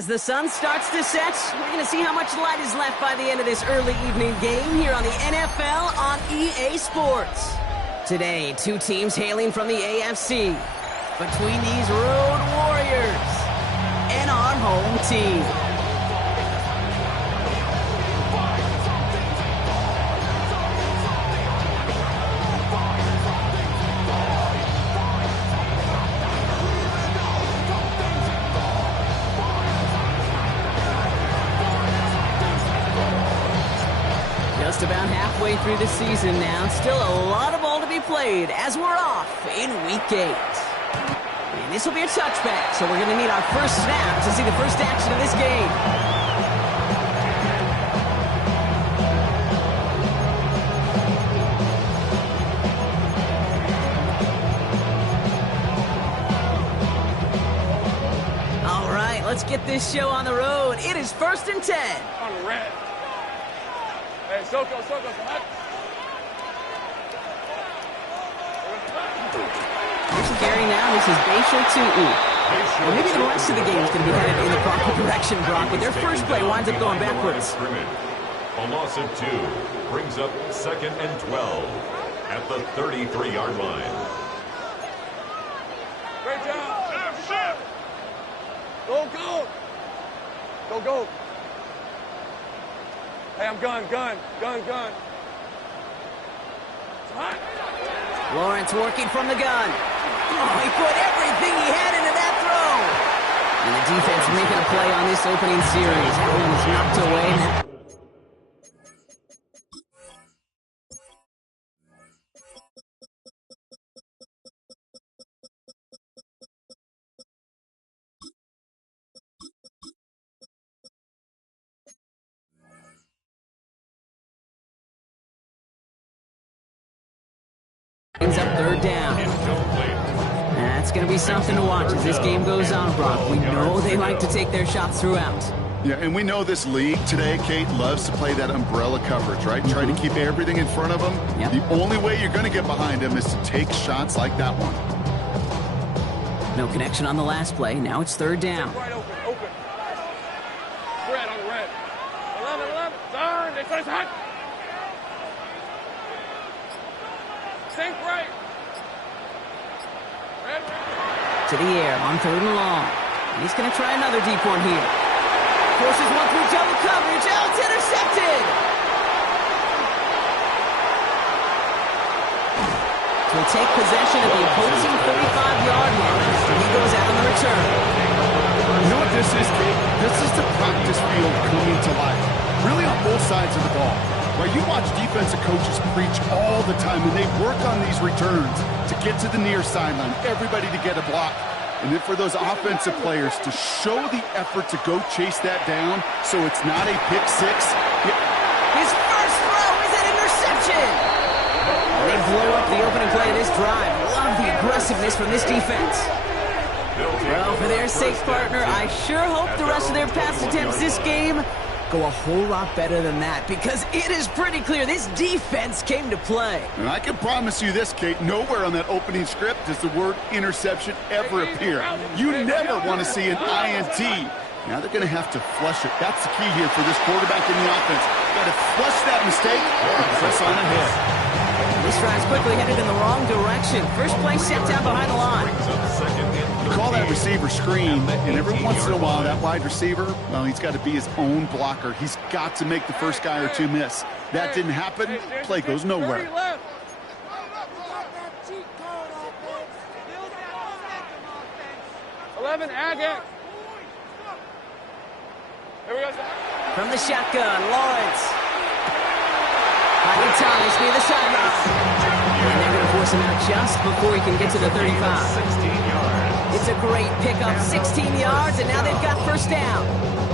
As the sun starts to set, we're going to see how much light is left by the end of this early evening game here on the NFL on EA Sports. Today, two teams hailing from the AFC. Between these road warriors and our home team. Just about halfway through the season now. Still a lot of ball to be played as we're off in Week 8. And this will be a touchback, so we're going to need our first snap to see the first action of this game. All right, let's get this show on the road. It is 1st and 10. On the red. Hey, Soko, hot. Here's Gary now. This is Bashal Tu'u. Well, maybe the rest of the game is going to be headed in the proper direction, Brock, but their first play winds up going backwards. A loss of 2 brings up 2nd and 12 at the 33-yard line. Great job. Shift. Go. Go. Hey, I'm gun. It's hot. Lawrence working from the gun. Oh, he put everything he had into that throw. And the defense making a play on this opening series. That one was knocked away. Brings up 3rd down. That's going to be something to watch as this game goes on, Brock. We know they like to take their shots throughout. Yeah, and we know this league today, Kate, loves to play that umbrella coverage, right? Try to keep everything in front of them. Yep. The only way you're going to get behind them is to take shots like that one. No connection on the last play. Now it's 3rd down. Right open. Red on the red. 11. Turn. They say it's hot. Sink right. Red. To the air on 3rd and long. And he's going to try another deep one here. Forces one through double coverage. Oh, it's intercepted. He'll take possession of the opposing 35-yard line. And he goes out on the return. You know what this is, Kate? This is the practice field coming to life. Really on both sides of the ball. Where you watch defensive coaches preach all the time, and they work on these returns to get to the near sideline, everybody to get a block. And then for those offensive players to show the effort to go chase that down so it's not a pick six. His first throw is an interception. And they blow up the opening play of this drive. Love the aggressiveness from this defense. Well, for their sake, partner, I sure hope the rest of their pass attempts this game go a whole lot better than that, because it is pretty clear this defense came to play. And I can promise you this, Kate, nowhere on that opening script does the word interception ever appear. You never want to see an INT. Now they're going to have to flush it. That's the key here for this quarterback in the offense. Got to flush that mistake and press on ahead. This drive's quickly headed in the wrong direction. First play set down behind the line. You call that receiver screen, and every once in a while that wide receiver, well, he's got to be his own blocker. He's got to make the first guy or two miss. That didn't happen. Play goes nowhere. 11, Agate. Here we go. From the shotgun, Lawrence. Finding Thomas near the sideline. And they're going to force him out just before he can get to the 35. 16 yards. It's a great pickup, 16 yards, and now they've got first down.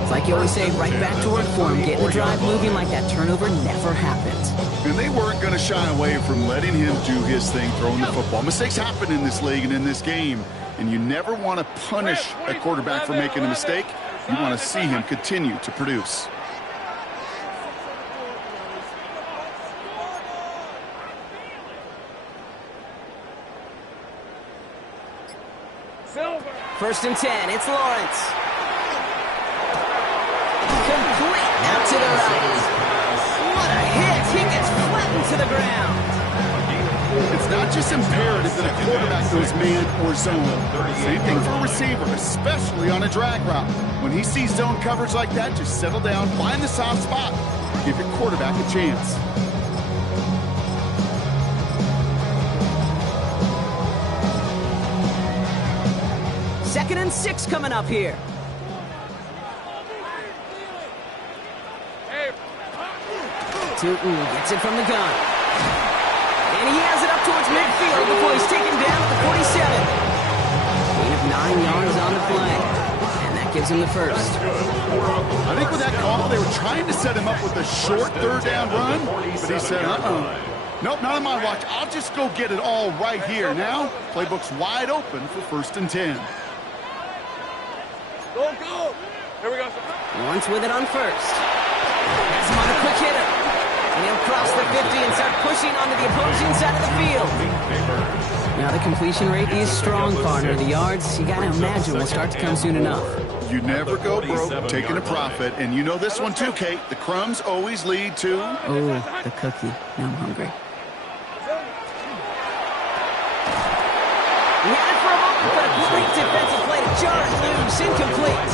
It's like you always say, right back to work for him. Getting the drive moving like that turnover never happened. And they weren't going to shy away from letting him do his thing, throwing the football. Mistakes happen in this league and in this game, and you never want to punish a quarterback for making a mistake. You want to see him continue to produce. First and 10, it's Lawrence. Out to the right. What a hit. He gets flattened to the ground. It's not just imperative that a quarterback goes man or zone. Same thing for a receiver, especially on a drag route. When he sees zone coverage like that, just settle down, find the soft spot, give your quarterback a chance. Second and 6 coming up here. Tootin gets it from the gun. And he has it up towards midfield before he's taken down at the 47. Gain of 9 yards on the play. And that gives him the first. I think with that call, they were trying to set him up with a short third down run, but he said, nope, not on my watch. I'll just go get it all right here. Now, playbook's wide open for 1st and 10. Go! Here we go. Lawrence with it on first. Has him on a quick hitter. And he'll cross the 50 and start pushing onto the opposing side of the field. Now the completion rate is strong, partner. The yards, you gotta imagine, will start to come soon enough. You never go broke taking a profit, and you know this one too, Kate. The crumbs always lead to... Oh, the cookie. Now I'm hungry. He had it for a moment, but a great defensive play to jar it loose. Incomplete.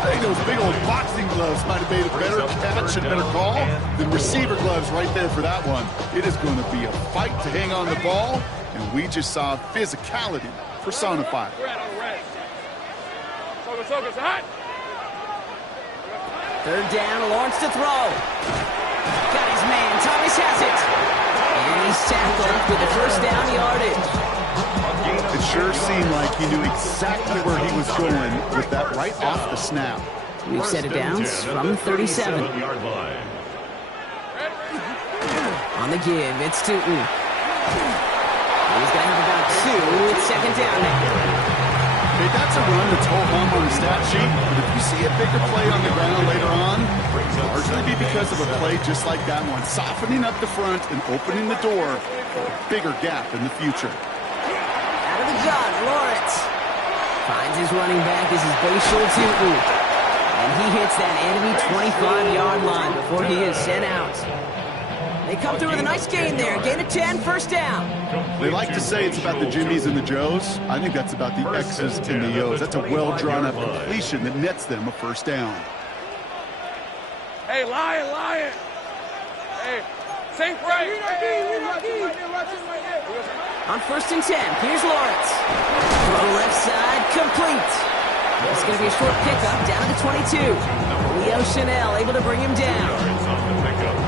I think those big old boxing gloves might have made a better catch and better call than receiver gloves right there for that one. It is going to be a fight to hang on the ball, and we just saw physicality personified. Third down, Lawrence to throw. Got his man, Thomas has it. And he's tackled with the first down yardage. It sure seemed like he knew exactly where he was going with that right off the snap. We've set it down from 37. On the give, it's Tootin. He's going to have about 2 with second down now. Hey, that's a run that's whole home on the stat sheet, but if you see a bigger play on the ground later on, largely be because of a play just like that one, softening up the front and opening the door for a bigger gap in the future. Out of the gun, Lawrence finds his running back. This is Bashir Tootin. And he hits that enemy 25-yard line before he is sent out. They come through with a nice gain there. Gain of 10, first down. They like to say it's about the Jimmies and the Joes. I think that's about the X's and the O's. That's a well-drawn-up completion that nets them a first down. Hey, Lion! Hey, sink right! On first and 10, here's Lawrence. Throw left side, complete. It's going to be a short pickup down to the 22. Leo Chanel able to bring him down.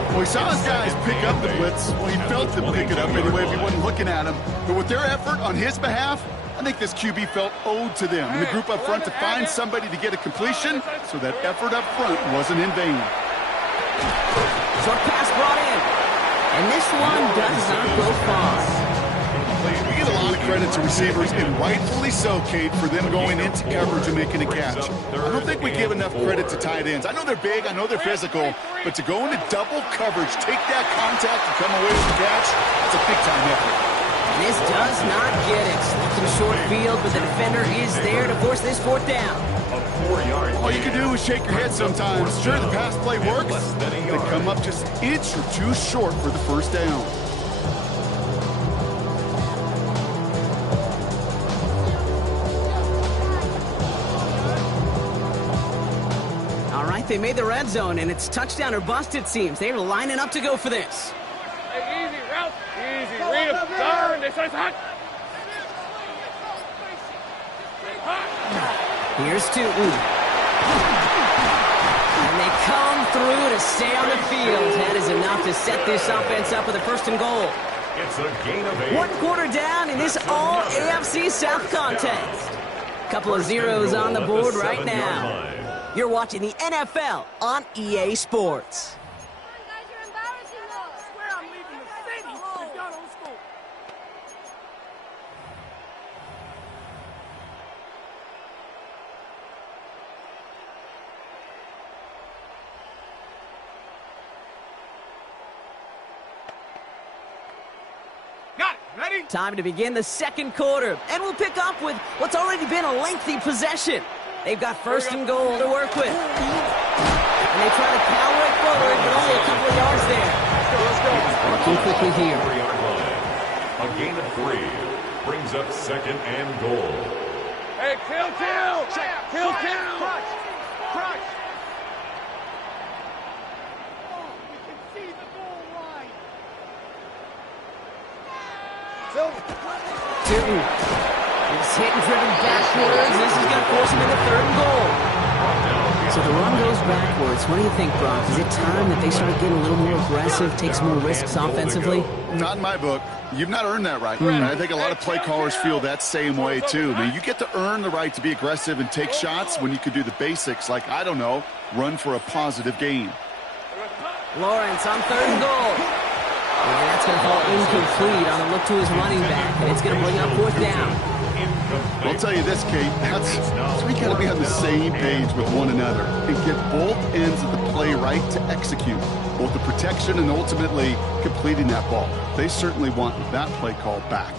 Well, he saw his guys pick up the blitz. Well, he felt them pick it up anyway if he wasn't looking at him. But with their effort on his behalf, I think this QB felt owed to them. And the group up front to find somebody to get a completion, so that effort up front wasn't in vain. Short pass brought in. And this one does not go far. We get a lot of credit to receivers, and rightfully so, Kate, for them going into coverage and making a catch. I don't think we give enough credit to tight ends. I know they're big, I know they're physical, but to go into double coverage, take that contact and come away with the catch, that's a big-time effort. And this does not get it. Slipped in short field, but the defender is there to force this fourth down. All you can do is shake your head sometimes. Sure, the pass play works. They come up just an inch or two short for the first down. They made the red zone, and it's touchdown or bust, it seems. They're lining up to go for this. Hey, easy route. Easy. Read him. Turn. They say it's hot. Here's Tootin. And they come through to stay on the field. That is enough to set this offense up with a first and goal. It's a gain of 8. 1 quarter down in this all AFC South contest. Couple of zeros on the board right now. You're watching the NFL on EA Sports. Guys, you're embarrassing us. I swear I'm leaving the city if y'all don't score. Got it. Ready? Time to begin the second quarter, and we'll pick up with what's already been a lengthy possession. They've got first and goal to work with. And they try to power it forward, but only a couple of yards there. Let's go. Working quickly here. 3-yard line. A gain of 3 brings up 2nd and goal. Hey, kill. Crutch. Two. He's hit and driven backwards. This is going to force him into 3rd and goal. So the run goes backwards. What do you think, Brock? Is it time that they start getting a little more aggressive, take some more risks offensively? Not in my book. You've not earned that right. And I think a lot of play callers feel that same way, too. I mean, you get to earn the right to be aggressive and take shots when you could do the basics, like, I don't know, run for a positive gain. Lawrence on 3rd and goal. And that's going to fall incomplete on a look to his running back, and it's going to bring up 4th down. I'll tell you this, Kate, that's we got to be on the same page with one another and get both ends of the play right to execute, both the protection and ultimately completing that ball. They certainly want that play call back.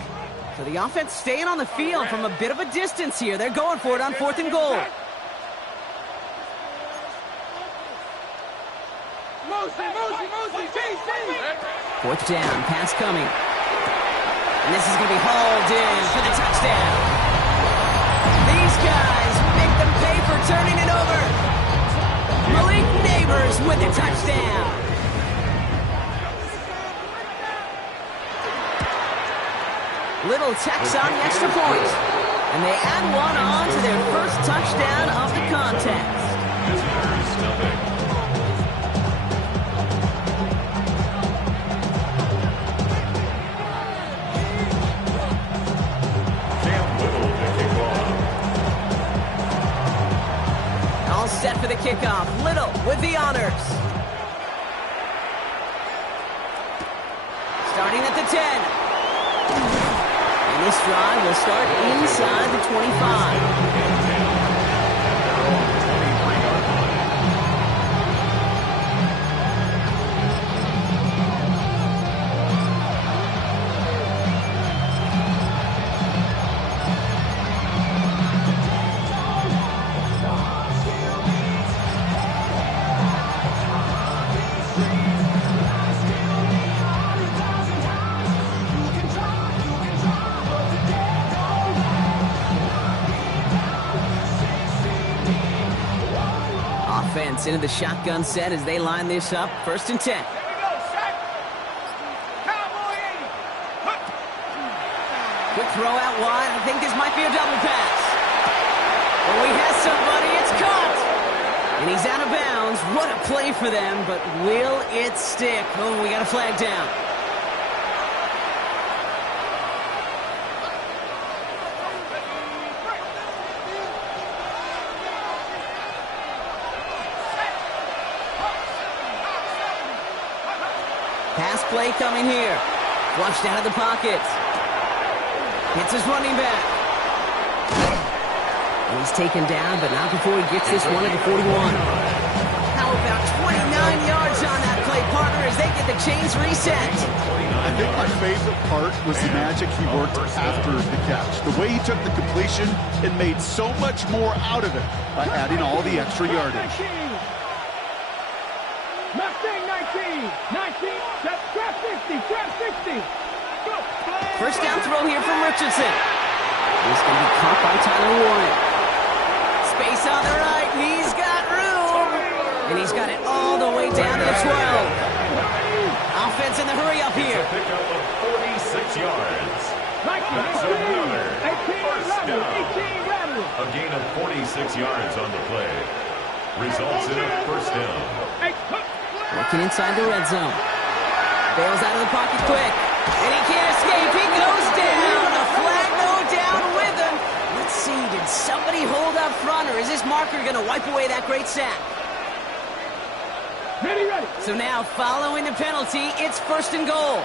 So the offense staying on the field from a bit of a distance here. They're going for it on 4th and goal. Mosey, 4th down, pass coming. And this is going to be hauled in for the touchdown. These guys make them pay for turning it over. Malik Neighbors with the touchdown. Little checks on the extra point. And they add one on to their first touchdown of the contest. Set for the kickoff. Little with the honors. Starting at the 10. And this drive will start inside the 25. Into the shotgun set as they line this up. 1st and 10. Quick throw out wide. I think this might be a double pass. Oh, he has somebody. It's caught. And he's out of bounds. What a play for them, but will it stick? Oh, we got a flag down. Pass play coming here. Flushed out of the pocket. Hits his running back. And he's taken down, but not before he gets this one at the 41. How about 29 yards on that play, partner, as they get the chains reset? I think my favorite part was the magic he worked after the catch. The way he took the completion and made so much more out of it by adding all the extra yardage. 19, trap 60. Go. 1st down throw here from Richardson. He's going to be caught by Tyler Warren. Space on the right, he's got room. And he's got it all the way down to the 12. Offense in the hurry up here. It's a pickup of 46 yards. That's 18 rattle. A gain of 46 yards on the play. Results in a 1st down. Working inside the red zone. Bails out of the pocket quick. And he can't escape. He goes down. A flag go down with him. Let's see. Did somebody hold up front, or is this marker going to wipe away that great sack? Ready. So now, following the penalty, it's 1st and goal.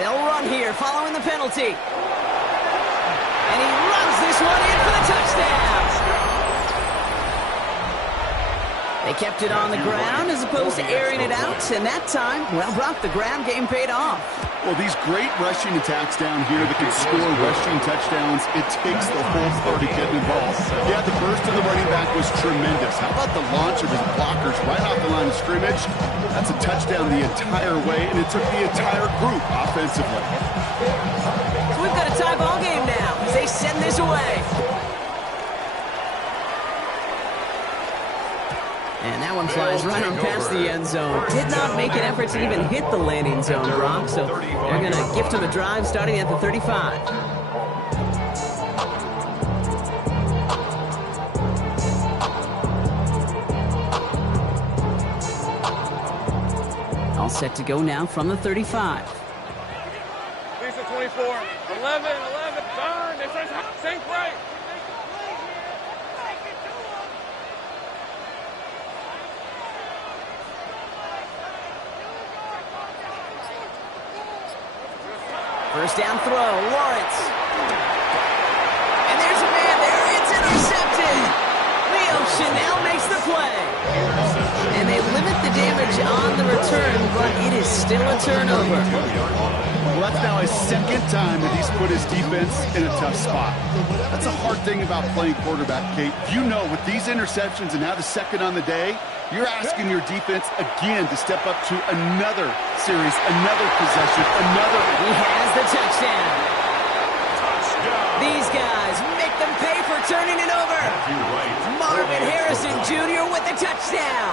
They'll run here following the penalty. And he runs this one in for the touchdown. They kept it on the ground as opposed to airing it out, and that time, well, Brock, the ground game paid off. Well, these great rushing attacks down here that can score rushing touchdowns, it takes the whole party getting involved. Yeah, the burst of the running back was tremendous. How about the launch of his blockers right off the line of scrimmage? That's a touchdown the entire way, and it took the entire group offensively. So we've got a tie ball game now as they send this away. And that one flies right on past the end zone. Did not make an effort to even hit the landing zone, Rock, so they're going to gift him a drive starting at the 35. All set to go now from the 35. Lisa 24, 11, turn, it says sink right. First down throw, Lawrence. And there's a man there. It's intercepted. Leo Chanel makes the play. And they limit the damage on the return, but it is still a turnover. Well, that's now his second time that he's put his defense in a tough spot. That's a hard thing about playing quarterback, Kate. You know, with these interceptions and now the second on the day, you're asking your defense again to step up to another series, another possession, another. He has the touchdown. These guys make them pay for turning it over. Marvin Harrison Jr. with the touchdown.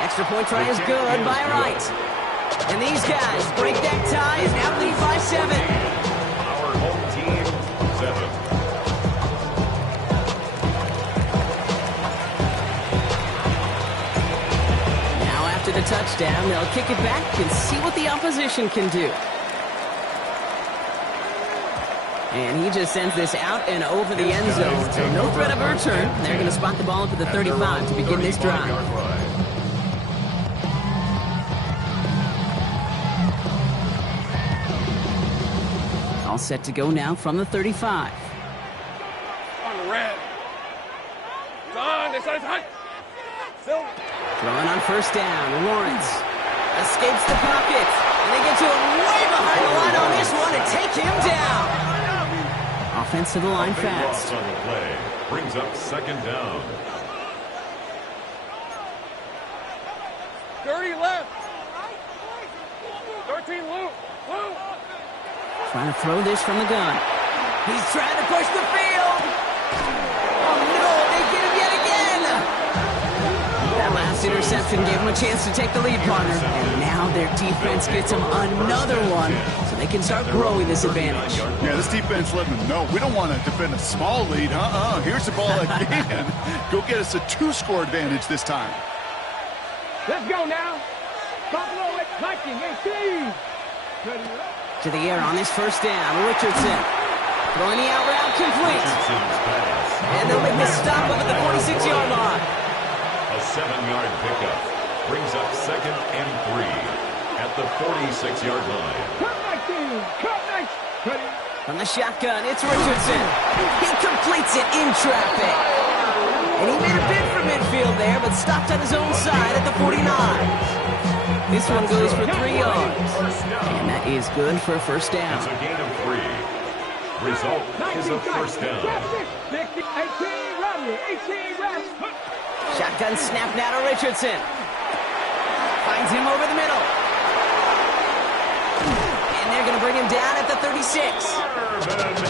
Extra point try is good by Wright. And these guys break that tie and now lead by 7. Our home team, 7. After the touchdown, they'll kick it back and see what the opposition can do. And he just sends this out and over the end zone, so no threat of a return. They're going to spot the ball up at the 35 to begin this drive. All set to go now from the 35. On the red. Don, it says hot. Silver. Throwing on first down, Lawrence escapes the pocket, and they get to him way behind the line on this one and take him down. Offense to the line fast. On the play brings up second down. 30 left. 13 loop. Trying to throw this from the gun. He's trying to push the field. Oh no, they get him yet again. That last interception gave him a chance to take the lead, partner. And now their defense gets them another one, so they can start growing this advantage. Yeah, this defense letting them know we don't want to defend a small lead. Here's the ball again. Go get us a 2-score advantage this time. Let's go now. Buffalo is punching. 18. To the air on this first down, Richardson. Throwing the out route complete. And they'll make this stop up at the 46-yard line. A 7-yard pickup brings up second and 3 at the 46-yard line. From the shotgun, it's Richardson. He completes it in traffic. And he made a bid for midfield there, but stopped on his own side at the 49. This one goes for 3 yards. And that is good for a first down. It's a gain of 3. Result is a first down. Shotgun snap now to Richardson. Finds him over the middle. And they're going to bring him down at the 36.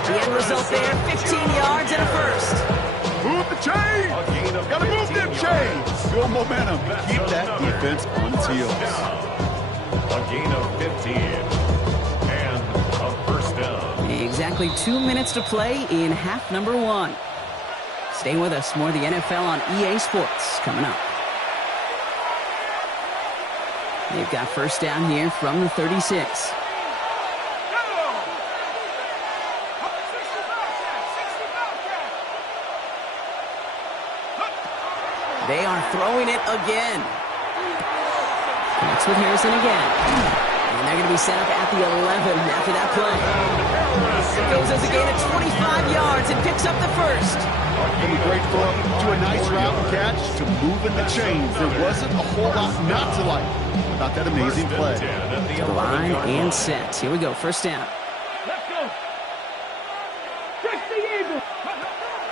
The end result there, 15 yards and a first. Move the chains! Gotta move them chains! Build momentum. Keep that defense on its heels. A gain of 15. And a first down. Exactly 2 minutes to play in half number 1. Stay with us. More of the NFL on EA Sports coming up. They've got first down here from the 36. They are throwing it again. Connects with Harrison again. And they're going to be set up at the 11 after that play. It goes as a gain of 25 yards and picks up the first. From a great throw to a nice route and catch to moving the chains. There wasn't a whole lot not to like. about that amazing play. To the line and set. Here we go, first down. Let's go. Catch the eagle.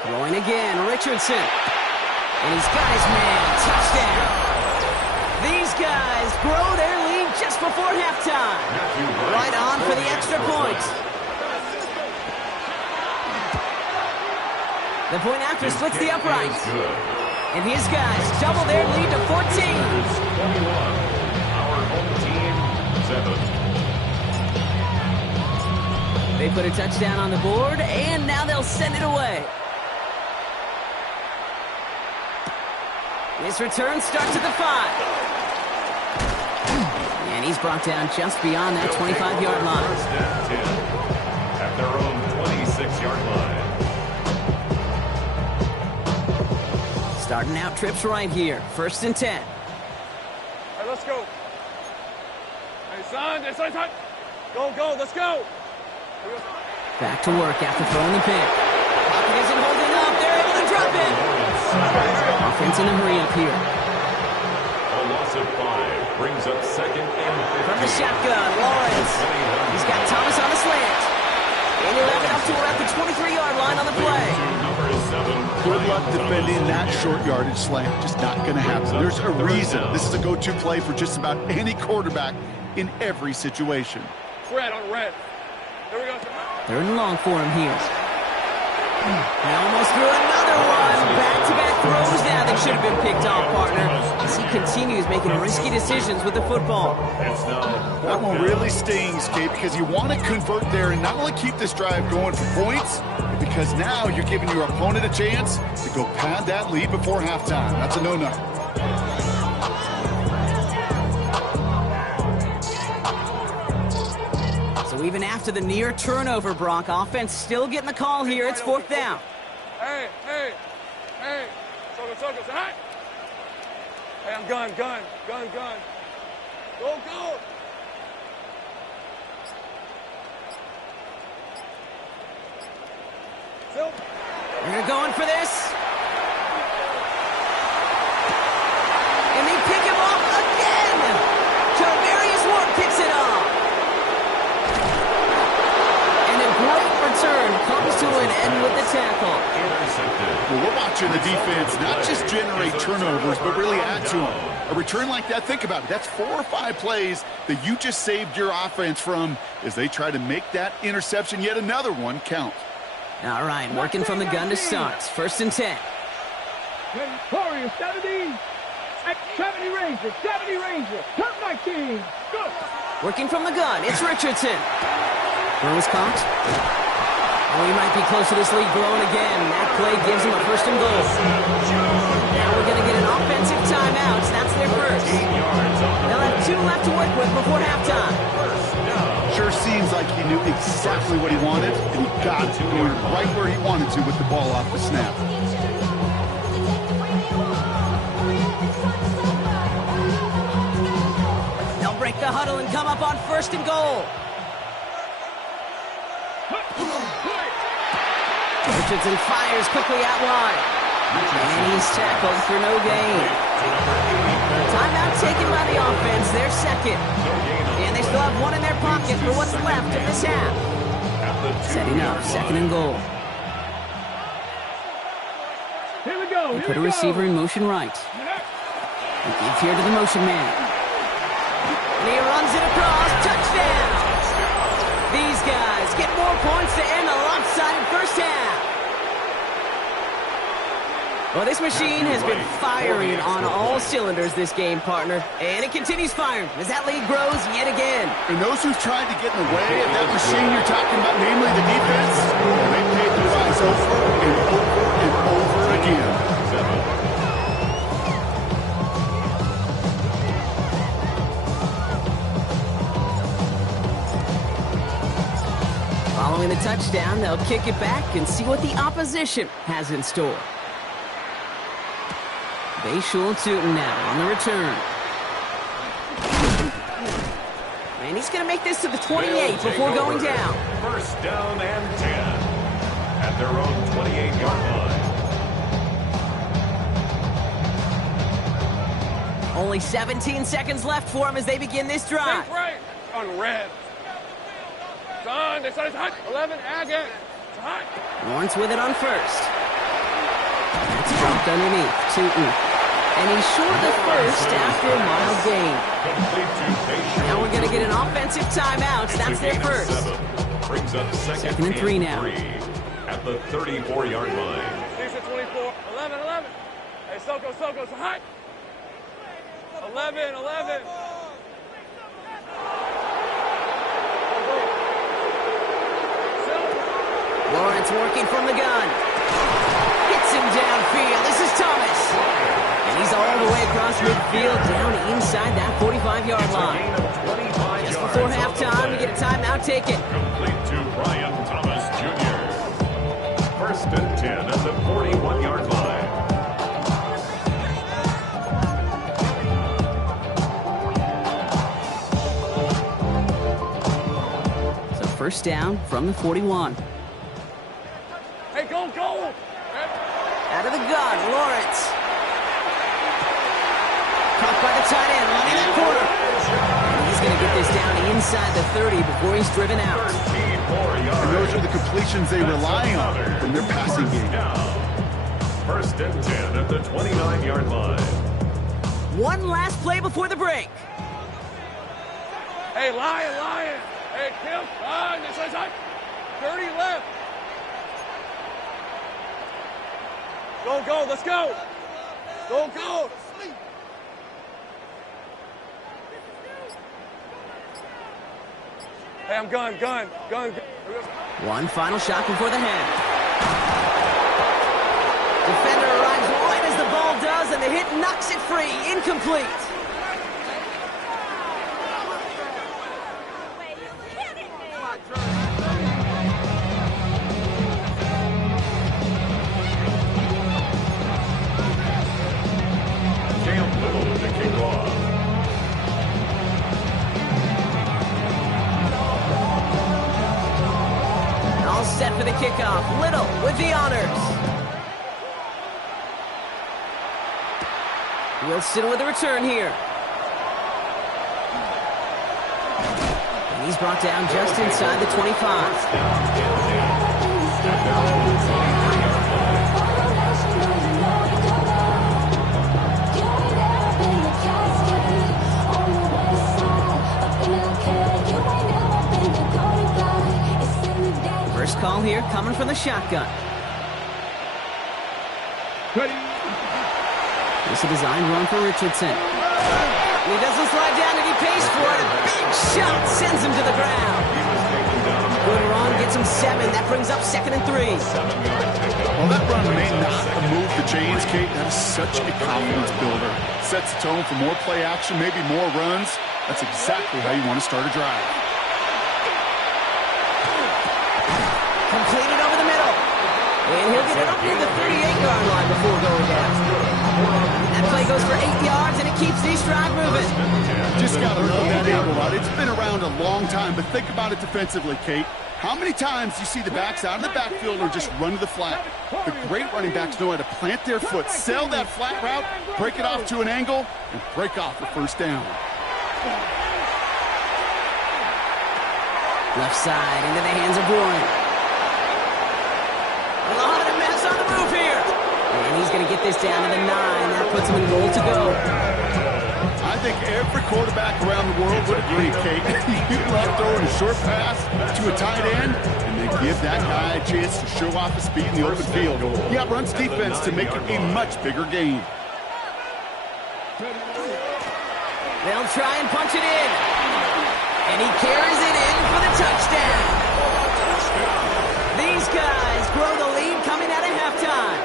Throwing again, Richardson. And he's got his man. Touchdown. These guys grow their lead just before halftime. Right on for the extra point. The point after splits the uprights. And his guys double their lead to 14. 21. Our home team, 7. They put a touchdown on the board, and now they'll send it away. This return starts at the 5. And he's brought down just beyond that 25-yard line. First and 10 at their own 26-yard line. Starting out trips right here. First and 10. All right, let's go. Hey, son. Go, let's go. Back to work after throwing the pick. Pocket isn't holding up. They're able to drop it. Offense in a hurry up here. A loss of 5 brings up second and 15. From the shotgun, Lawrence. He's got Thomas on the slant. And he'll have it up to around the 23-yard line on the play. Good luck defending that short yardage slant. Just not going to happen. There's a reason. This is a go-to play for just about any quarterback in every situation. Red on red. There we go. Third and long for him here. He almost threw another one. Back-to-back throws now that should have been picked off, partner. As he continues making risky decisions with the football. That one really stings, Kate, because you want to convert there and not only keep this drive going for points, because now you're giving your opponent a chance to go pad that lead before halftime. That's a no-no. So even after the near turnover, Brock, offense still getting the call here. It's fourth down. Hey. Circle. Hey. Hey, I'm gun. Go. They're going for this. And they pick him off again. Javarius Ward picks it off. And a great return comes to an end with the tackle. Well, we're watching the defense not just generate turnovers, but really add to them. A return like that, think about it. That's 4 or 5 plays that you just saved your offense from as they try to make that interception, yet another one, count. All right, working from the gun to start. First and 10. Warriors, 70. 70 Ranger. Turn 19. Go. Working from the gun, it's Richardson. Throw is caught. Oh, he might be close to this lead growing again. That play gives him a first and goal. Now we're going to get an offensive timeout. That's their first. They'll have 2 left to work with before halftime. Sure seems like he knew exactly what he wanted, and he got it going right where he wanted to with the ball off the snap. They'll break the huddle and come up on first and goal. Richardson fires quickly out wide. And he's tackled for no gain. Timeout taken by the offense, their second. And they still have 1 in their pocket for what's left of this half. Setting up, second and goal. Here we go. They put a receiver in motion right. He gives here to the motion man. And he runs it across, touchdown! These guys get more points to end a lopsided first half. Well, this machine has been firing on all cylinders this game, partner. And it continues firing as that lead grows yet again. And those who've tried to get in the way of that machine you're talking about, namely the defense, well, they paid the price over and over again. Following the touchdown, they'll kick it back and see what the opposition has in store. Bayshul Tootin now on the return. And he's going to make this to the 28 before going down. First down and 10 at their own 28-yard line. Only 17 seconds left for him as they begin this drive. Think right on red. Son, they said it's hot. 11, again. It's hot. Lawrence with it on first. That's dropped underneath. Tootin. And he's short of the first after a mild gain. Now we're going to get an offensive timeout. That's their first. Brings up second and 3 now. At the 34-yard line. 6 at 24. 11, 11. Hey, Soko, it's hot. 11. Lawrence working from the gun. Hits him downfield. This is Thomas. And he's all the way across midfield down inside that 45-yard line. Just before halftime, we get a timeout taken. Complete to Brian Thomas Jr. First and 10 at the 41-yard line. So first down from the 41. Hey, go. Out of the gun, Lawrence. Caught by the tight end, running that corner. And he's going to get this down inside the 30 before he's driven out. And those are the completions they rely on from their passing game. First and 10 at the 29-yard line. One last play before the break. Hey, Lion. Hey, Kim. This one's hot. 30 left. Go. Let's go. Go. Hey, I'm gun. One final shot before the half. Defender arrives right as the ball does, and the hit knocks it free. Incomplete. Set for the kickoff. Little with the honors. Wilson with the return here. And he's brought down just inside the 25. First call here coming from the shotgun. This is a design run for Richardson. He doesn't slide down and he pays for it. A big shot sends him to the ground. Good run, gets him 7. That brings up 2nd and 3. Well, that run may not have moved the chains, Kate. That is such a confidence builder. Sets the tone for more play action, maybe more runs. That's exactly how you want to start a drive. Completed over the middle. And he'll get it up near the 38-yard line before going down. That play goes for 8 yards, and it keeps this drive moving. Just got to love that angle route. It's been around a long time, but think about it defensively, Kate. How many times do you see the backs out of the backfield or just run to the flat? The great running backs know how to plant their foot, sell that flat route, break it off to an angle, and break off the first down. Left side into the hands of Bourne. A lot of mess on the move here. And he's going to get this down to the 9. That puts him in goal to go. I think every quarterback around the world would agree, Kate. You love throwing a short pass to a tight end, and then give that guy a chance to show off his speed in the open field. Yeah, runs defense to make it a much bigger game. They'll try and punch it in. And he carries it in for the touchdown. These guys grow the lead coming out of halftime.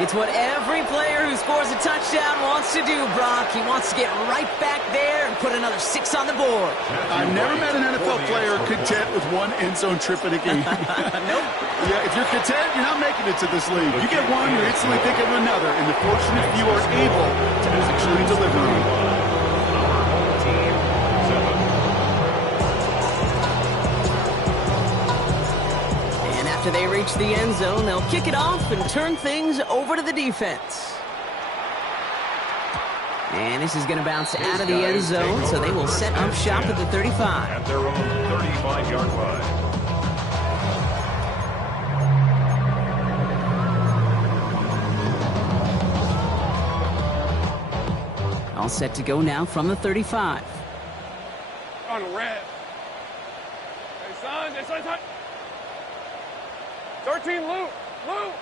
It's what every player who scores a touchdown wants to do, Brock. He wants to get right back there and put another 6 on the board. I've never met an NFL player content with one end zone trip in a game. Nope. Yeah, if you're content, you're not making it to this league. You get one, you're instantly thinking of another, and the fortunate few are able to actually deliver on it. After they reach the end zone, they'll kick it off and turn things over to the defense. And this is going to bounce out of the end zone, so they will set up shop at the 35. At their own 35-yard line. All set to go now from the 35. On red. Hey, son, this one's hot. 13, Luke. Luke.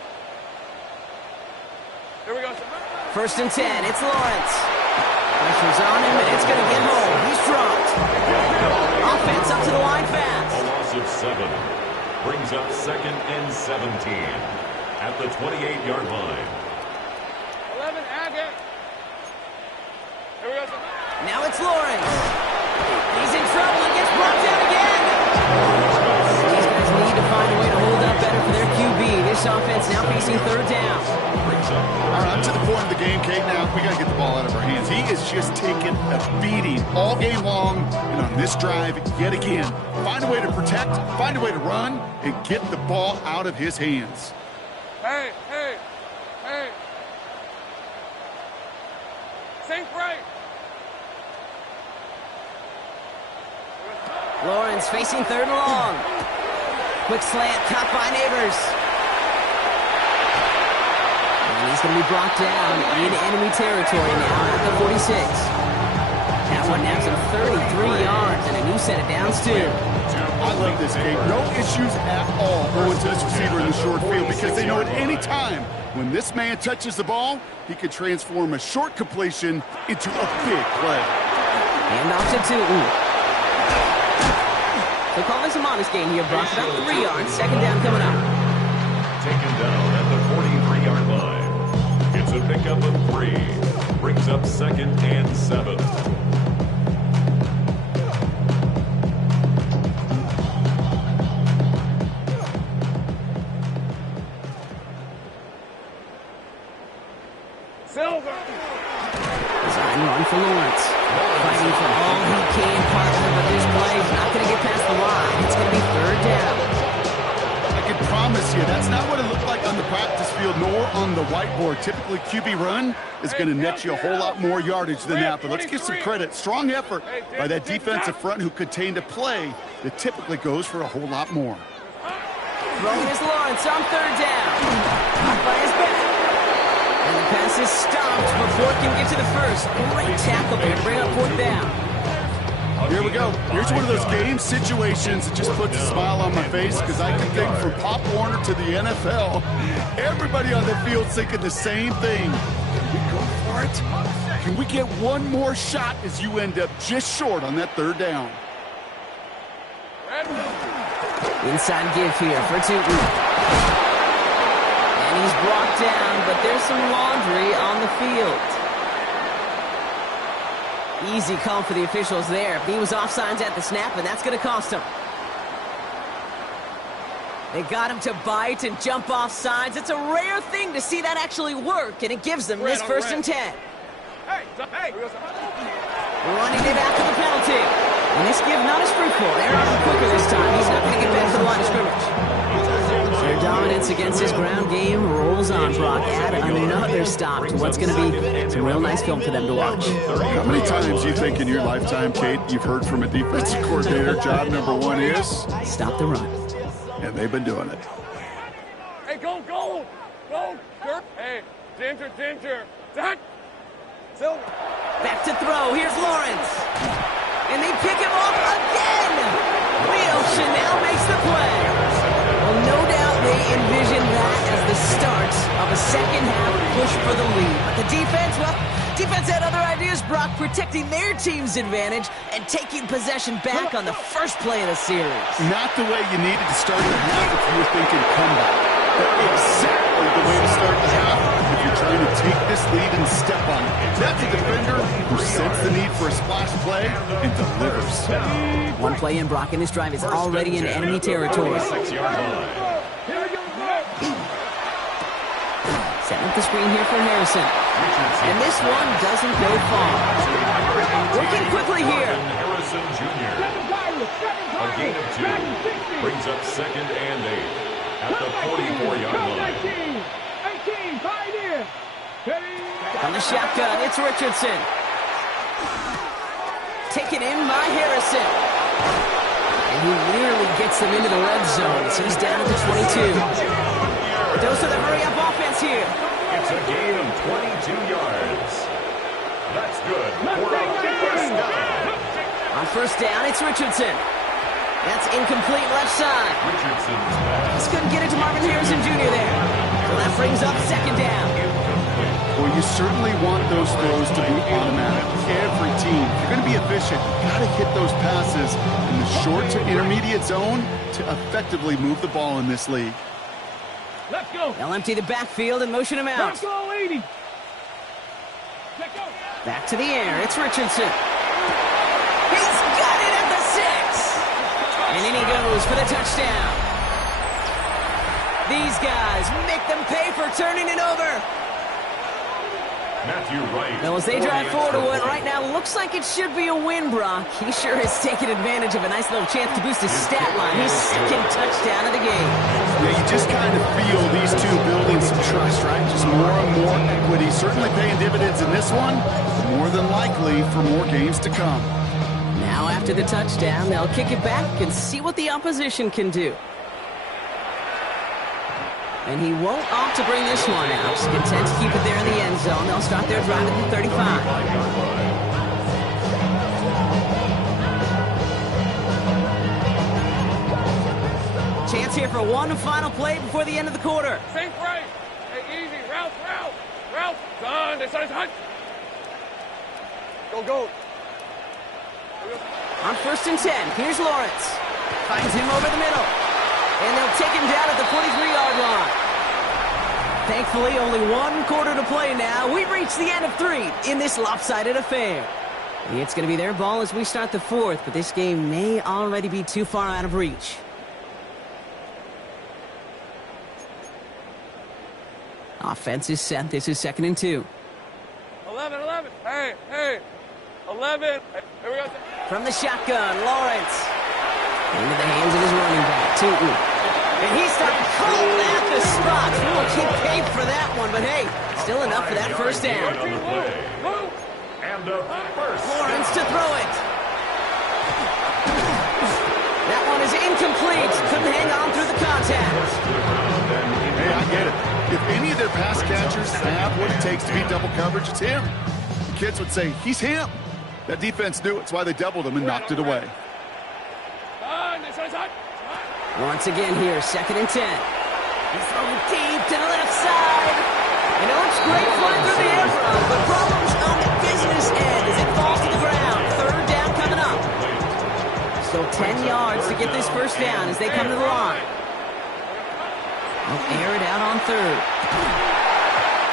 Here we go. First and 10, it's Lawrence. Pressure's on him, and it's going to get home. He's dropped. Offense up to the line fast. A loss of 7. Brings up 2nd and 17. At the 28-yard line. 11, Agate. Here we go. Now it's Lawrence. He's in trouble and gets brought down again. These guys need to find a way to hold up better for their QB. This offense now facing third down. All right, I'm to the point of the game, Kate. Now we got to get the ball out of our hands. He is just taking a beating all game long, and on this drive, yet again, find a way to protect, find a way to run, and get the ball out of his hands. Hey, hey, hey. Sink right. Lawrence facing third and long. Quick slant caught by Neighbors. And he's going to be brought down in enemy territory now at the 46. That one now some 33 yards and a new set of downs too. I love this, Kate. No issues at all going to this receiver in the short field because they know at any time when this man touches the ball, he can transform a short completion into a big play. And off to Tootin. They'll call this a modest gain here, Brock. About 3 yards. Second down coming up. Taken down at the 43-yard line. It's a pickup of 3. Brings up 2nd and 7. Silver. Design run for Lawrence. Fighting for all he can, partner, but this play is not going to get past the line. It's going to be third down. I can promise you, that's not what it looked like on the practice field nor on the whiteboard. Typically, QB run is going to net you a whole lot more yardage than that, but let's give some credit. Strong effort by that defensive front who contained a play that typically goes for a whole lot more. Throwing is Lawrence on third down. By his back. And the pass is stopped before it can get to the first. Great tackle there to bring up fourth down. Here we go. Here's one of those game situations that just puts a smile on my face because I can think from Pop Warner to the NFL, everybody on the field thinking the same thing. Can we go for it? Can we get one more shot as you end up just short on that third down? Inside give here for Tootin. And he's brought down, but there's some laundry on the field. Easy call for the officials there. He was offsides at the snap, and that's going to cost him. They got him to bite and jump off sides. It's a rare thing to see that actually work, and it gives them this first and 10. Hey. Running it after the penalty. And this give not as fruitful. They're on quicker this time. He's not going to get back to the line of scrimmage. Their dominance against his ground game rolls on, Brock. Add another stop to what's going to be some real nice film for them to watch. How many times do you think in your lifetime, Kate, you've heard from a defensive coordinator, job number 1 is? Stop the run. And they've been doing it. Hey, go. Hey, Ginger. Zach. Silver. Back to throw. Here's Lawrence. And they pick him off again. Leo Chanel makes the play. Well, no doubt they envision that as the start of a second-half push for the lead. But the defense had other ideas, Brock, protecting their team's advantage and taking possession back on the first play of the series. Not the way you needed to start the half if you were thinking comeback. But exactly the way to start the half if you're trying to take this lead and step on it. That's a defender who senses the need for a splash play and delivers. One play in, Brock, and this drive is already in enemy territory. Setting up the screen here for Harrison. And this one doesn't go far. Working quickly here. Harrison Jr. A gain of 2. Brings up 2nd and 8. At the 44-yard line. On the shotgun, it's Richardson. Taken in by Harrison. And he nearly gets them into the red zone as he's down at the 22. A dose of the hurry-up offense here. It's a gain of 22 yards. That's good for a first down. On first down, it's Richardson. That's incomplete left side. Richardson's pass. Just couldn't get it to Marvin Harrison Jr. there. So that brings up second down. Well, you certainly want those throws to be automatic. Every team, if you're going to be efficient, you've got to hit those passes in the short to intermediate zone to effectively move the ball in this league. Let's go. They'll empty the backfield and motion him out. Let's go, 80. Let's go. Back to the air. It's Richardson. He's got it at the 6. And in he goes for the touchdown. These guys make them pay for turning it over. Matthew Wright. Now, as they drive forward to what right now looks like it should be a win, Brock. He sure has taken advantage of a nice little chance to boost his stat line. His second touchdown of the game. Yeah, you just kind of feel these two building some trust, right? Just more and more equity. Certainly paying dividends in this one. More than likely for more games to come. Now, after the touchdown, they'll kick it back and see what the opposition can do. And he won't opt to bring this one out. He's content to keep it there in the end zone. They'll start their drive at the 35. Chance here for one final play before the end of the quarter. Sink right. Hey, easy. Route. Done. This is hot. Go. On first and 10, here's Lawrence. Finds him over the middle. And they'll take him down at the 43-yard line. Thankfully, only one quarter to play now. We've reached the end of 3 in this lopsided affair. It's going to be their ball as we start the 4th, but this game may already be too far out of reach. Offense is set. This is 2nd and 2. 11. Hey. 11. Hey, here we go. From the shotgun, Lawrence. Into the hands of his running back, Tootin. And he started cold at the spot. We'll keep paid for that one, but hey, still enough for that first down. And a first Lawrence to throw it. That one is incomplete. Couldn't hang on through the contact. Hey, I get it. If any of their pass catchers have what it takes to beat double coverage, it's him. The kids would say, he's him. That defense knew it. It's why they doubled him and knocked it away. Once again here, 2nd and 10. He's throwing deep to the left side. You know, it's great flying through the air front, but problems on the business end as it falls to the ground. 3rd down coming up. So 10 yards to get this first down as they come to the line. They'll air it out on 3rd.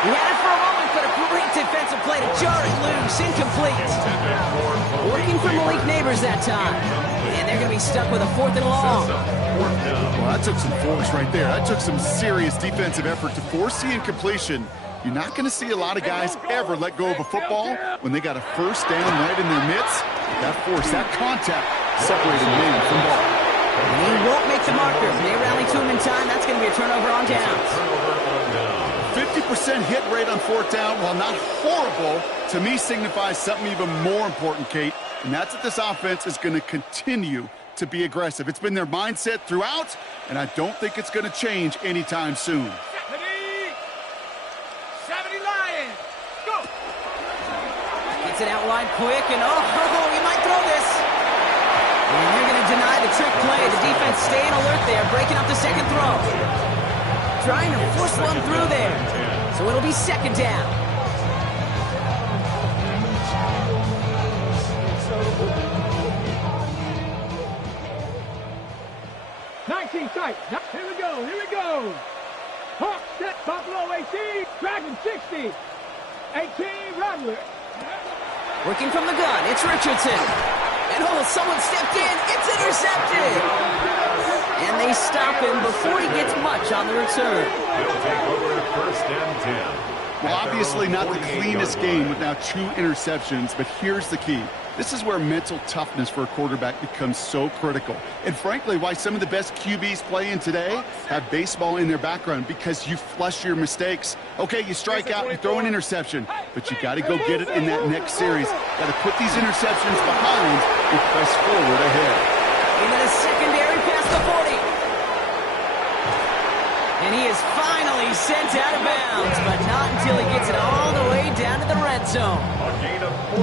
He had it for a moment, but a great defensive play to jar it loose. Incomplete. Working for Malik Neighbors that time. And they're going to be stuck with a 4th and long. Well, that took some force right there. That took some serious defensive effort to force the incompletion. You're not going to see a lot of guys ever let go of a football when they got a first down right in their midst. That force, that contact separated man from ball. And he won't make the marker. They rally to him in time. That's going to be a turnover on downs. 50% hit rate on 4th down, while not horrible, to me signifies something even more important, Kate, and that's that this offense is going to continue to be aggressive. It's been their mindset throughout, and I don't think it's going to change anytime soon. 70 Lions. Go. Gets it out wide quick, and he might throw this. And they're going to deny the trick play. The defense staying alert there, breaking up the second throw. Trying to force one through there. So it'll be 2nd down. Tight. Here we go. Hawk set, Buffalo 18, Dragon 60, 18, Rattler. Working from the gun, it's Richardson. And someone stepped in, it's intercepted. And they stop him before he gets much on the return. They'll take over 1st and 10. Well, obviously not the cleanest game with now 2 interceptions, but here's the key. This is where mental toughness for a quarterback becomes so critical. And frankly, why some of the best QBs playing today have baseball in their background, because you flush your mistakes. Okay, you strike out, you throw an interception, but you got to go get it in that next series. Got to put these interceptions behind and press forward ahead. Into the secondary past the 40. And he is finally sent out of bounds, but not until he gets it all the way down to the red zone.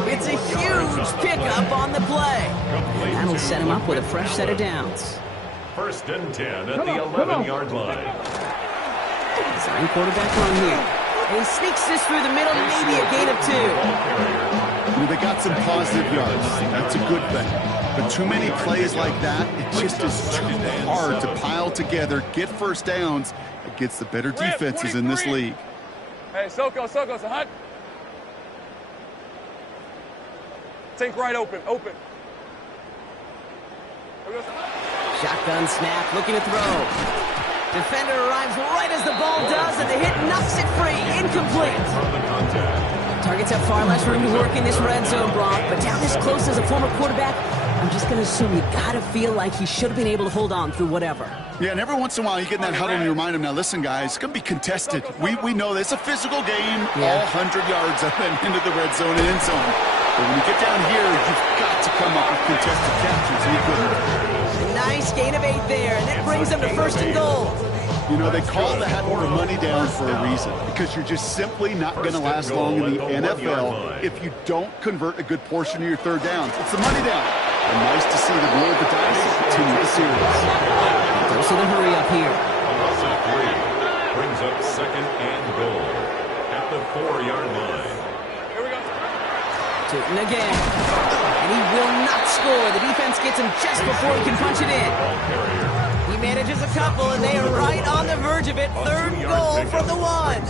It's a huge pickup on the play. And that'll set him up with a fresh set of downs. 1st and 10 at the 11-yard line. Design quarterback run here. And he sneaks this through the middle, maybe a gain of 2. Well, they got some positive yards. That's a good thing. But too many plays like that, it just is too hard to pile together, get first downs against the better defenses in this league. Hey, Soko, so hot. Think right open. Shotgun snap, looking to throw. Defender arrives right as the ball does, and the hit knocks it free. Incomplete. Targets have far less room to work in this red zone, Brock, but down this close as a former quarterback, I'm just going to assume you got to feel like he should have been able to hold on through whatever. Yeah, and every once in a while you get in that huddle and you remind him, now listen, guys, it's going to be contested. We know this. It's a physical game, all 100 yards up and into the red zone and end zone. But when you get down here, you've got to come up with contested captures. Nice gain of 8 there, and that brings them to 1st and goal. You know, they call that the money down for a reason, because you're just simply not going to last long in the NFL if you don't convert a good portion of your 3rd downs. It's the money down. And nice to see them roll the dice and continue the series. Those are the hurry up here. Brings up 2nd and goal at the 4-yard line. Here we go. Tootin again. And he will not score. The defense gets him just before he can punch it in. He manages a couple, and they are right on the verge of it. 3rd goal from the 1.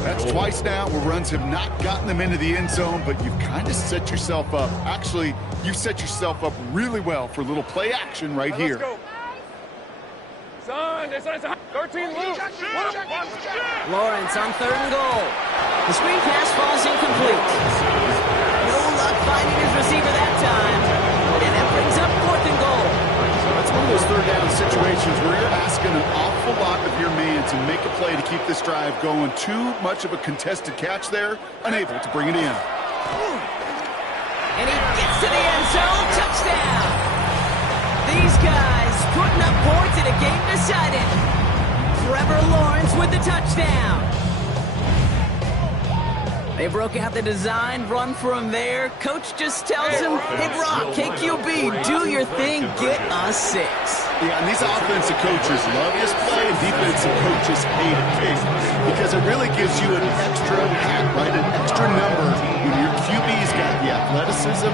That's twice now where runs have not gotten them into the end zone, but you've kind of set yourself up. Actually, you set yourself up really well for a little play action right here. Let's go. Son, 13 loose. Lawrence on 3rd and goal. The screen pass falls incomplete. No luck finding his receiver that time. And that brings up 4th and goal. That's one of those 3rd down situations where you're asking an awful lot of your man to make a play to keep this drive going. Too much of a contested catch there, unable to bring it in. And he gets to the end zone. Touchdown. These guys putting up points in a game decided. Trevor Lawrence with the touchdown. They broke out the design run for him there. Coach just tells him, hey, Brock, KQB, do your thing, get us 6. Yeah, and these offensive coaches love this play, and defensive coaches hate it, because it really gives you an extra hat, right, an extra number when your QB's got the athleticism,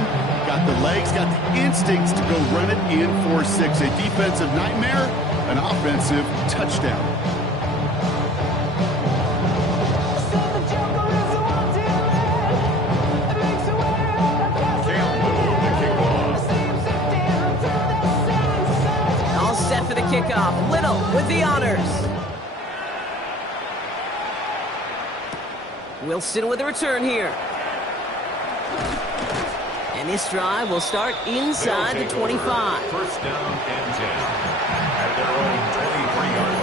got the legs, got the instincts to go run it in for 6. A defensive nightmare, an offensive touchdown. For the kickoff, Little with the honors. Wilson with a return here. And this drive will start inside the 25. 1st down and 10 at their own 23-yard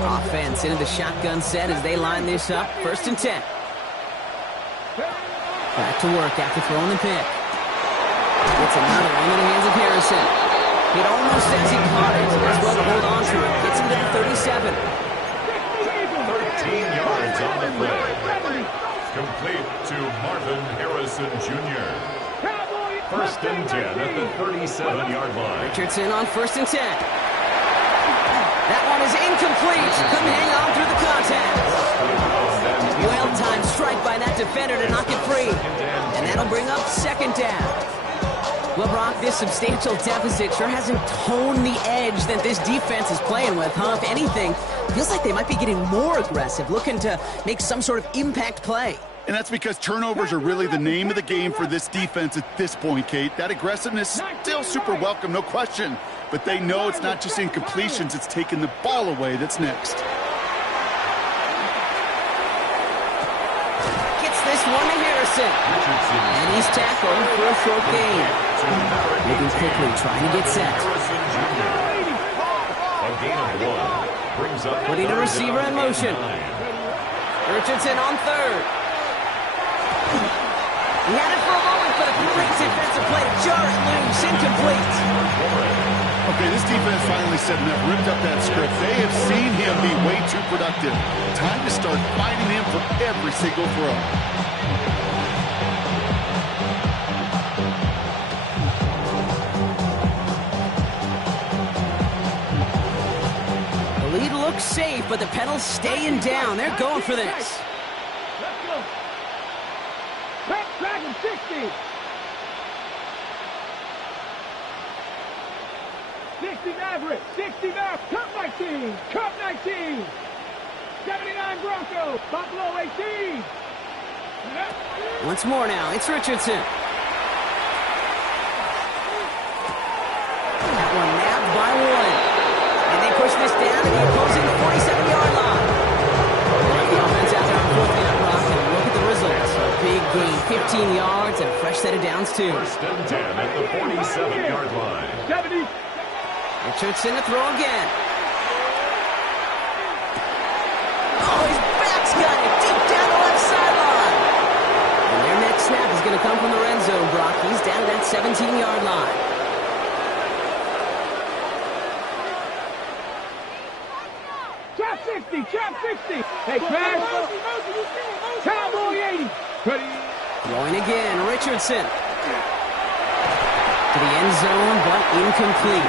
Offense into the shotgun set as they line this up. 1st and 10. Back to work after throwing the pick. Gets another one in the hands of Harrison. It almost as he caught it. As well to hold on to it. Gets him to the 37. 13 yards on the play. Complete to Marvin Harrison Jr. 1st and 10 at the 37-yard line. Richardson on 1st and 10. That one is incomplete. Couldn't hang on through the contact. Well-timed strike by that defender to knock it free. And that'll bring up 2nd down. Well, Brock, this substantial deficit sure hasn't toned the edge that this defense is playing with, huh? If anything, feels like they might be getting more aggressive, looking to make some sort of impact play. And that's because turnovers are really the name of the game for this defense at this point, Kate. That aggressiveness still super welcome, no question. But they know it's not just incompletions, it's taking the ball away that's next. Gets this one to Harrison. And he's tackled for a short gain. Moving quickly, trying to get set. A gain of 1 brings up Putting a receiver in motion. Richardson on third. He had it for a moment, but a great defensive play to jar it loose. Incomplete. Okay, this defense finally said enough, ripped up that script. They have seen him be way too productive. Time to start fighting him for every single throw. The lead looks safe, but the pedal's staying down. They're going for this. Let's go. Dragon 60. 60 Maverick. 60 Maverick. Cup 19. Cup 19. 79 Broncos. Buffalo 18. Once more now, it's Richardson. That one nabbed by one. And they push this down to the opposing 47-yard line. The offense out there on 4th down, Brock, and look at the results. A big gain, 15 yards, and a fresh set of downs, too. First and 10 at the 47-yard line. 70. Richardson to throw again. Oh, his back's got it deep down the left sideline. And their next snap is going to come from the red zone, Brock. He's down to that 17-yard line. Trap 60. Trap 60. Hey, Crash. Cowboy 80. Ready. Throwing again, Richardson. To the end zone, but incomplete.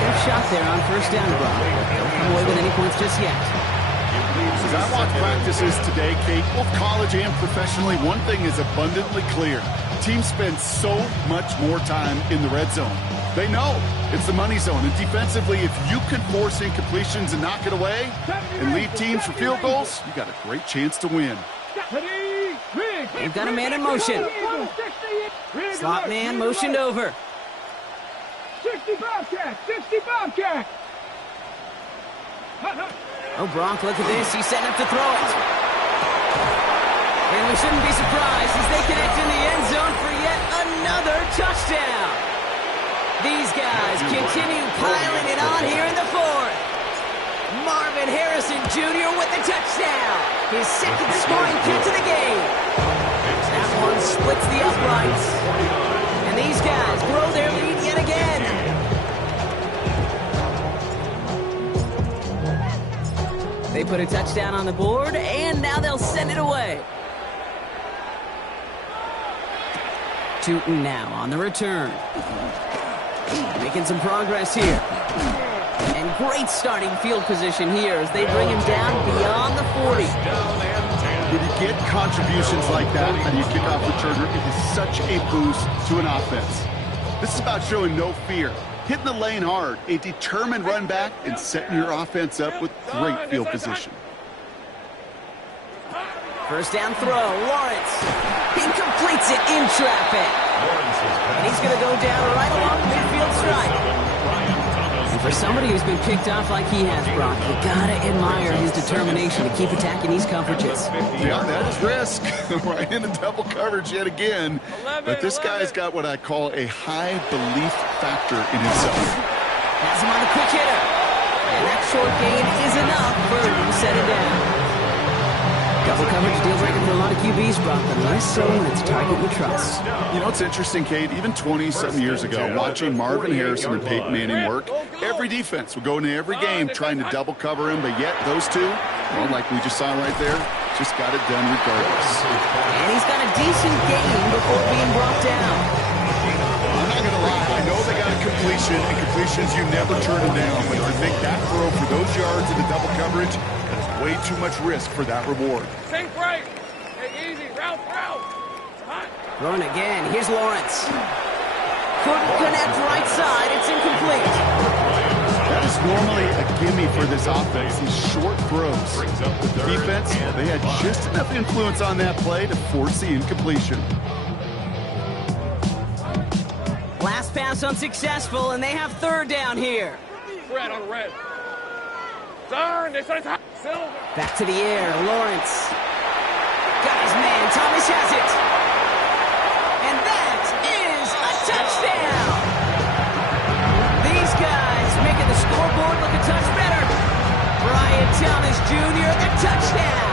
Their shot there on first down, Brock. Don't come away with any points just yet. As I watch practices today, Kate, both college and professionally, one thing is abundantly clear. Teams spend so much more time in the red zone. They know it's the money zone. And defensively, if you can force incompletions and knock it away and lead teams for field goals, you got a great chance to win. They've got a man in motion. Slot man motioned over. 60 Bobcat. 60 Bobcat. Oh, Brock, look at this. He's setting up to throw it. And we shouldn't be surprised as they connect in the end zone for yet another touchdown. These guys continue piling it on here in the 4th. Marvin Harrison Jr. with the touchdown. His second scoring kick to the game. That one splits the uprights. And these guys grow their lead yet again. They put a touchdown on the board, and now they'll send it away. Tootin now on the return. Making some progress here. And great starting field position here as they bring him down beyond the 40. When you get contributions like that on your kickoff returner, it is such a boost to an offense. This is about showing no fear, hitting the lane hard, a determined run back, and setting your offense up with great field position. First down throw, Lawrence. He completes it in traffic. And he's going to go down right along the midfield stripe. And for somebody who's been picked off like he has, Brock, you got to admire his determination to keep attacking these coverages. Yeah, that is risk. Right into double coverage yet again. But this guy's got what I call a high belief factor in himself. Has him on the quick hitter. And that short gain is enough for him to set it down. Double coverage deal breaker for a lot of QBs, Brock, but less so when it's a target you trust. You know, it's interesting, Kate, even 20-something years ago, watching Marvin Harrison and Peyton Manning work, every defense would go into every game trying to double cover him, but yet those two, well, like we just saw right there, just got it done regardless. And he's got a decent gain before being brought down. I'm not going to lie, I know they got a completion, and completions you never turn them down, but to make that throw for those yards into double coverage, that's way too much risk for that reward. Think right. Take easy. Route. Throwing again. Here's Lawrence. Couldn't connect right side. It's incomplete. That is normally a gimme for this offense, these short throws. The defense, they had just enough influence on that play to force the incompletion. Last pass unsuccessful, and they have third down here. Red on red. Turn, they said Silver. Back to the air, Lawrence. Got his man, Thomas has it. And that is a touchdown. These guys making the scoreboard look a touch better. Brian Thomas Jr., the touchdown.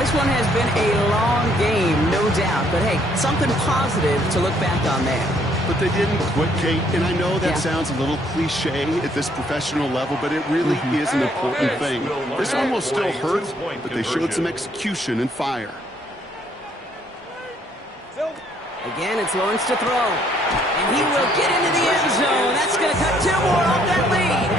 This one has been a long game, no doubt. But, hey, something positive to look back on there. But they didn't quit, Kate. And I know that sounds a little cliche at this professional level, but it really is an important thing. This one will still hurt, but they showed some execution and fire. Again, it's Lawrence to throw. And he will get into the end zone. That's going to cut two more off that lead.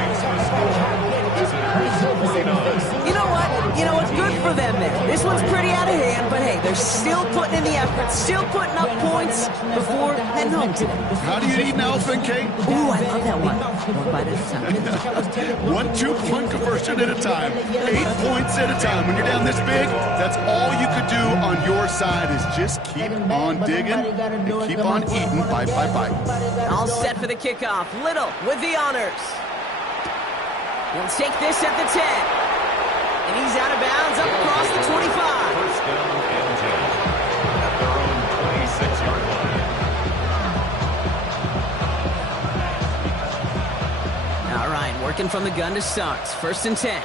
You know what? Good for them there. This one's pretty out of hand, but hey, they're still putting in the effort, still putting up points before heading home today. How do you eat an elephant, Kate? Ooh, I love that one. One bite at a time. 1 2-point conversion at a time. 8 points at a time. When you're down this big, that's all you could do on your side is just keep on digging and keep on eating bite by bite. All set for the kickoff. Little with the honors. He'll take this at the 10. And he's out of bounds up across the 25. First down and 10 at their own 26-yard line. All right, working from the gun to start. First and 10.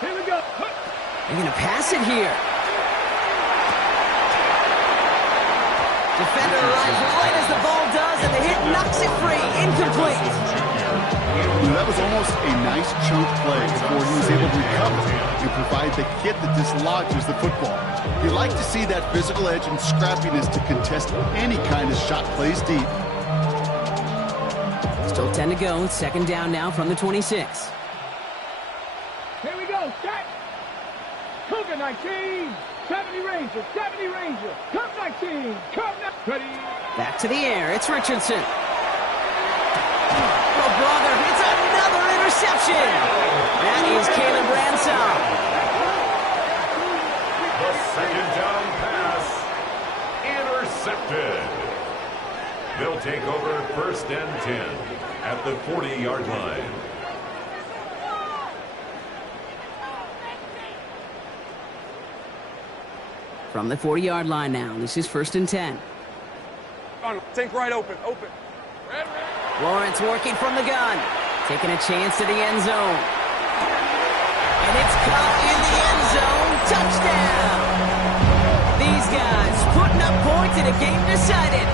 Here we go. They're going to pass it here. Defender arrives right as the ball does, and the hit knocks it free. Incomplete. That was almost a nice chunk play before he was able to recover and provide the hit that dislodges the football. You like to see that physical edge and scrappiness to contest any kind of shot plays deep. Still 10 to go. Second down now from the 26. Here we go. Set. Cougar 19. 70 Ranger. 70 Ranger. Cup 19. Cup 19. Ready. Back to the air. It's Richardson. Oh, brother. It's another interception. That is Caleb Ransom. The second down pass intercepted. They'll take over first and 10 at the 40-yard line. From the 40-yard line now. This is first and 10. Think right open. Red. Lawrence working from the gun. Taking a chance to the end zone. And it's caught in the end zone. Touchdown! These guys putting up points in a game decided.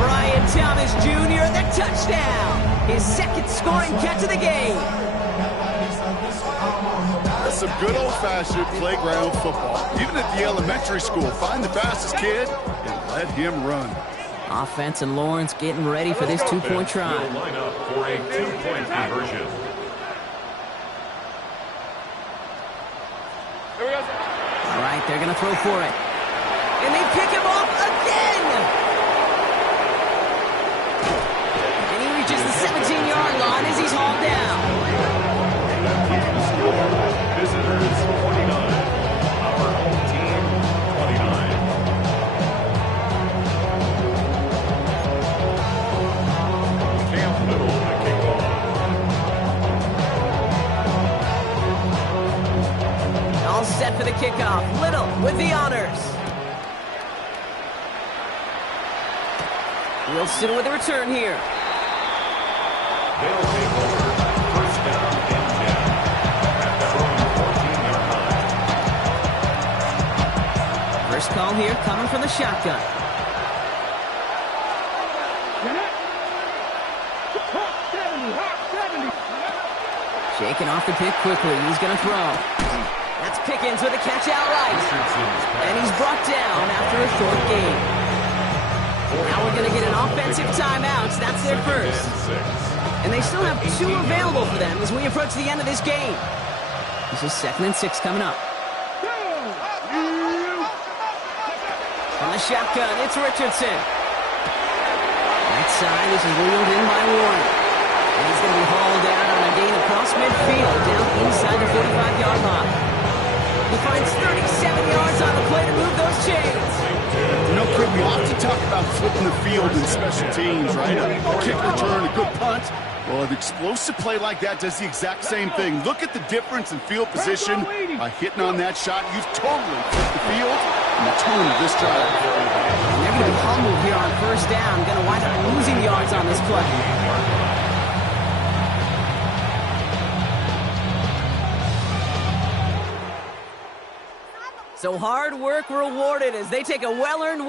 Brian Thomas Jr., the touchdown. His second scoring catch of the game. That's some good old-fashioned playground football. Even at the elementary school, find the fastest kid and let him run. Offense and Lawrence getting ready for this two-point try. Will line up for a two-point conversion. Here we go. All right, they're going to throw for it. And they pick him off again! And he reaches the 17-yard line as he's hauled down. Visitors 49. Our home team 29. Camp Little to kick off. All set for the kickoff. Little with the honors. Wilson with a return here. They'll take over first down and 10 at their own 14-yard line. First call here coming from the shotgun. Hawk 70. Shaking off the pick quickly. He's going to throw. That's Pickens with a catch outright. Richardson's pass. And he's brought down after a short gain. Now we're going to get an offensive timeout. That's their first. And they still have 2 available for them as we approach the end of this game. This is 2nd and 6 coming up. From the shotgun, it's Richardson. Right side is wheeled in by Warren. And he's going to be hauled out on a gain across midfield, down inside the 45-yard line. He finds 37 yards on the play to move those chains. You know, kid, we often talk about flipping the field in special teams, right? A kick return, a good punt. Well, an explosive play like that does the exact same thing. Look at the difference in field position. By hitting on that shot, you've totally flipped the field and the tone of this drive. And they're going to be humbled here on first down. Going to wind up losing yards on this play. So hard work rewarded as they take a well-earned win.